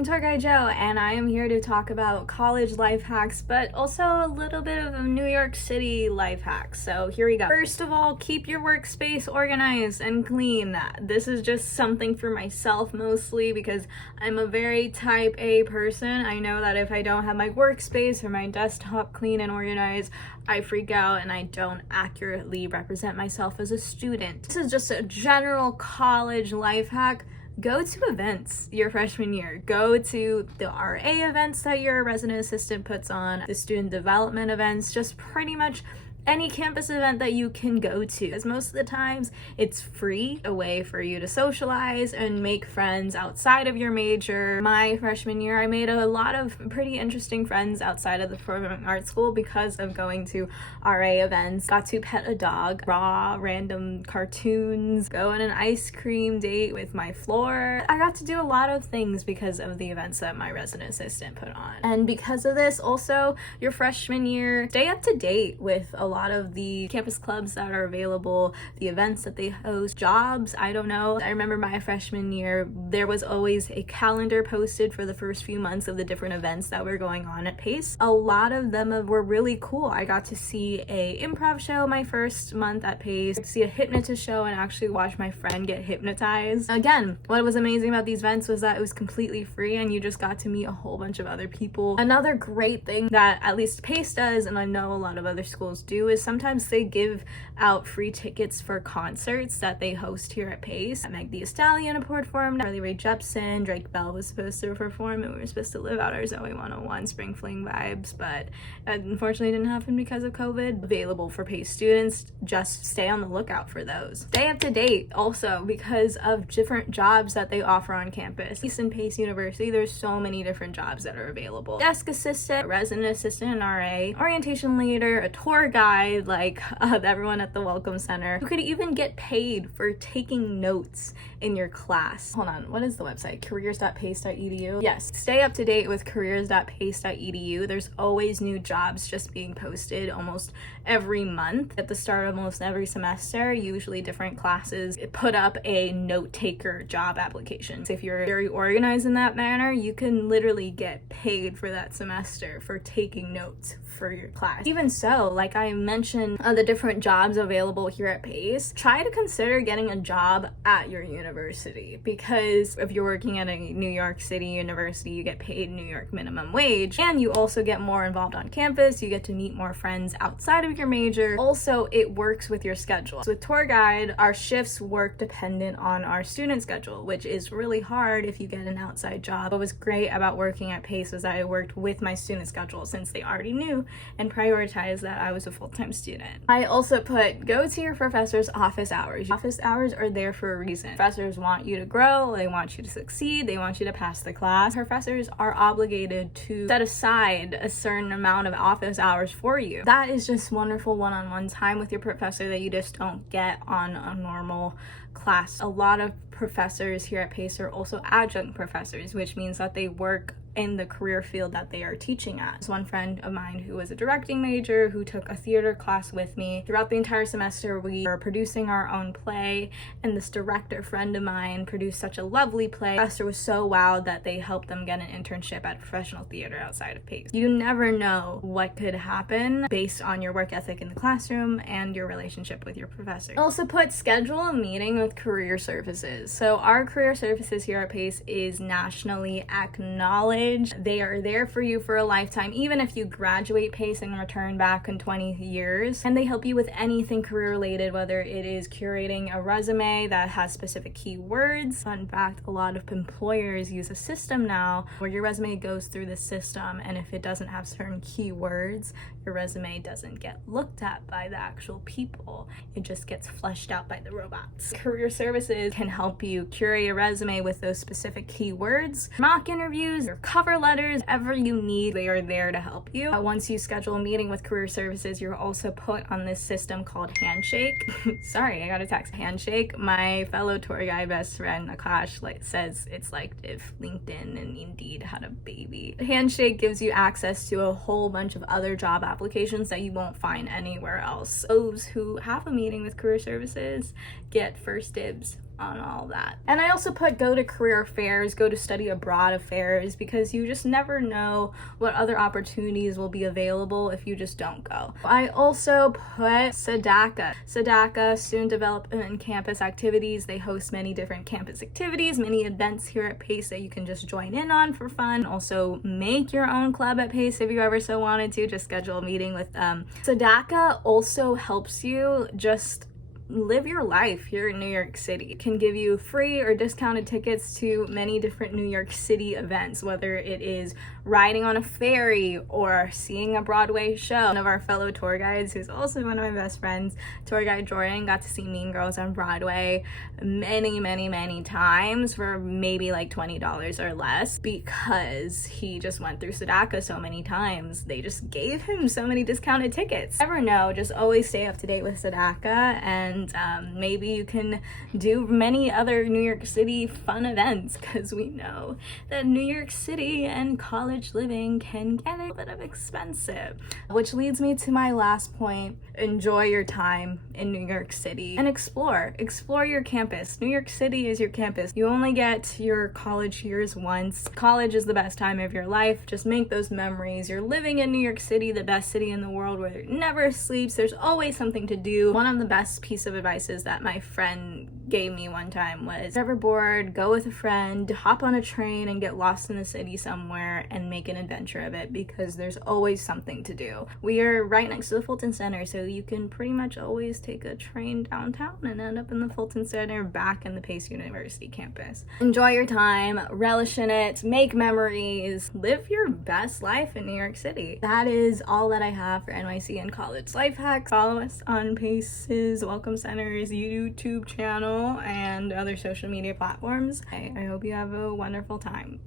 I'm Tour Guide Joe, and I am here to talk about college life hacks, but also a little bit of New York City life hacks. So here we go. First of all, keep your workspace organized and clean. This is just something for myself mostly because I'm a very type A person. I know that if I don't have my workspace or my desktop clean and organized, I freak out and I don't accurately represent myself as a student. This is just a general college life hack. Go to events your freshman year. Go to the RA events that your resident assistant puts on, the student development events, just pretty much any campus event that you can go to, because most of the times it's free, a way for you to socialize and make friends outside of your major. My freshman year, I made a lot of pretty interesting friends outside of the performing arts school because of going to RA events. Got to pet a dog, draw random cartoons, go on an ice cream date with my floor. I got to do a lot of things because of the events that my resident assistant put on. And because of this, also your freshman year, stay up to date with a lot of the campus clubs that are available, the events that they host, jobs, I don't know. I remember my freshman year, there was always a calendar posted for the first few months of the different events that were going on at Pace. A lot of them were really cool. I got to see a improv show my first month at Pace, see a hypnotist show, and actually watch my friend get hypnotized. Again, what was amazing about these events was that it was completely free and you just got to meet a whole bunch of other people. Another great thing that at least Pace does, and I know a lot of other schools do, is sometimes they give out free tickets for concerts that they host here at Pace. Meg Thee Stallion performed, Carly Rae Jepsen, Drake Bell was supposed to perform, and we were supposed to live out our Zoe 101 Spring Fling vibes, but unfortunately didn't happen because of COVID. Available for Pace students, just stay on the lookout for those. Stay up to date also because of different jobs that they offer on campus. East and Pace University, there's so many different jobs that are available. Desk assistant, resident assistant, an RA, orientation leader, a tour guide, like everyone at the Welcome Center. You could even get paid for taking notes in your class. Hold on, what is the website? careers.pace.edu? Yes, stay up to date with careers.pace.edu. There's always new jobs just being posted almost every month. At the start of almost every semester, usually different classes put up a note taker job application. So if you're very organized in that manner, you can literally get paid for that semester for taking notes for your class. Even so, like I mentioned, the different jobs available here at Pace, try to consider getting a job at your university, because if you're working at a New York City university, you get paid New York minimum wage, and you also get more involved on campus. You get to meet more friends outside of your major. Also, it works with your schedule. So with Tour Guide, our shifts work dependent on our student schedule, which is really hard if you get an outside job. What was great about working at Pace was that I worked with my student schedule since they already knew and prioritized that I was a full-time student. I also put, go to your professor's office hours. Office hours are there for a reason. Professors want you to grow, they want you to succeed, they want you to pass the class. Professors are obligated to set aside a certain amount of office hours for you. That is just wonderful one-on-one time with your professor that you just don't get on a normal class. A lot of professors here at Pace are also adjunct professors, which means that they work in the career field that they are teaching at. There's one friend of mine who was a directing major who took a theater class with me. Throughout the entire semester, we were producing our own play, and this director friend of mine produced such a lovely play. The professor was so wowed that they helped them get an internship at professional theater outside of Pace. You never know what could happen based on your work ethic in the classroom and your relationship with your professor. Also put, schedule a meeting with career services. So our career services here at Pace is nationally acknowledged. They are there for you for a lifetime, even if you graduate Pace and return back in 20 years. And they help you with anything career related, whether it is curating a resume that has specific keywords. Fun fact, a lot of employers use a system now where your resume goes through the system, and if it doesn't have certain keywords, your resume doesn't get looked at by the actual people. It just gets fleshed out by the robots. Career services can help you curate a resume with those specific keywords, mock interviews, your cover letters, whatever you need, they are there to help you. Once you schedule a meeting with career services, you're also put on this system called Handshake. Sorry, I got a text. Handshake. My fellow tour guide best friend Akash says it's like if LinkedIn and Indeed had a baby. Handshake gives you access to a whole bunch of other job applications that you won't find anywhere else. Those who have a meeting with career services get first dibs on all that. And I also put go to career fairs, go to study abroad affairs, because you just never know what other opportunities will be available if you just don't go. I also put SEDACA. SEDACA, Student Development and Campus Activities. They host many different campus activities, many events here at Pace that you can just join in on for fun. Also make your own club at Pace if you ever so wanted to. Just schedule a meeting with them. SEDACA also helps you just live your life here in New York City. It can give you free or discounted tickets to many different New York City events, whether it is riding on a ferry or seeing a Broadway show. One of our fellow tour guides, who's also one of my best friends, tour guide Jordan, got to see Mean Girls on Broadway many times for maybe like $20 or less, because he just went through SEDACA so many times. They just gave him so many discounted tickets. Never know, just always stay up to date with SEDACA, and maybe you can do many other New York City fun events, because we know that New York City and college living can get a bit of expensive. Which leads me to my last point: enjoy your time in New York City and explore your campus. New York City is your campus. You only get your college years once. College is the best time of your life. Just make those memories. You're living in New York City, the best city in the world, where it never sleeps. There's always something to do. One of the best pieces of advices that my friend gave me one time was, if you're ever bored, go with a friend, hop on a train and get lost in the city somewhere and make an adventure of it, because there's always something to do. We are right next to the Fulton Center, so you can pretty much always take a train downtown and end up in the Fulton Center, back in the Pace University campus. Enjoy your time, relish in it, make memories, live your best life in New York City. That is all that I have for NYC and college life hacks. Follow us on Pace's Welcome Center's YouTube channel and other social media platforms. I hope you have a wonderful time.